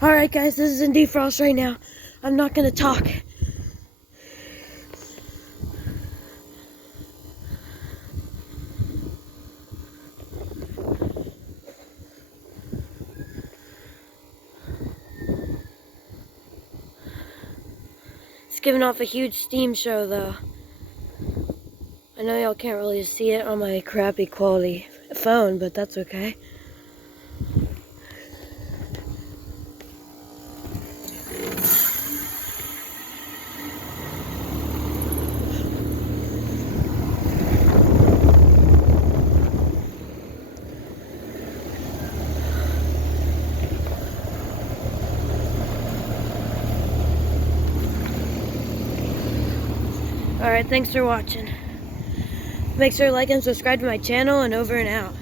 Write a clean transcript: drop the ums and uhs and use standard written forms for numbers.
Alright guys, this is in Defrost right now. I'm not gonna talk. It's giving off a huge steam show though. I know y'all can't really see it on my crappy quality phone, but that's okay. Alright, thanks for watching. Make sure to like and subscribe to my channel, and over and out.